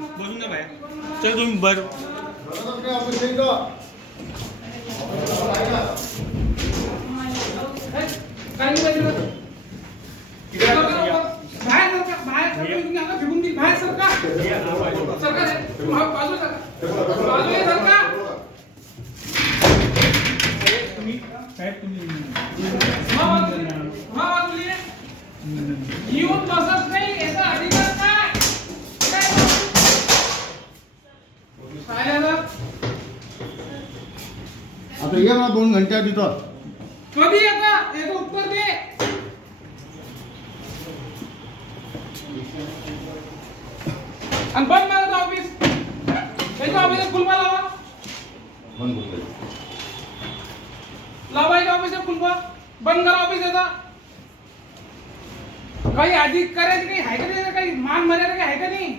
बसून जा बाहेर. चल तुम्ही बरं येऊन बसत नाही याचा अधिकार काय? आता ये मला 2 घंट्यात तिथं. कधी येता याचं उत्तर दे. आणि बंद करा ऑफिस. त्याच्या ऑफिसात कुलपा लावा. बंद होतंय. लावायच्या ऑफिसात कुलपा. बंद करा ऑफिस याचा. काही अधिकाऱ्याची काही आहे का नाही, काही मान मर्यादा काही आहे का नाही?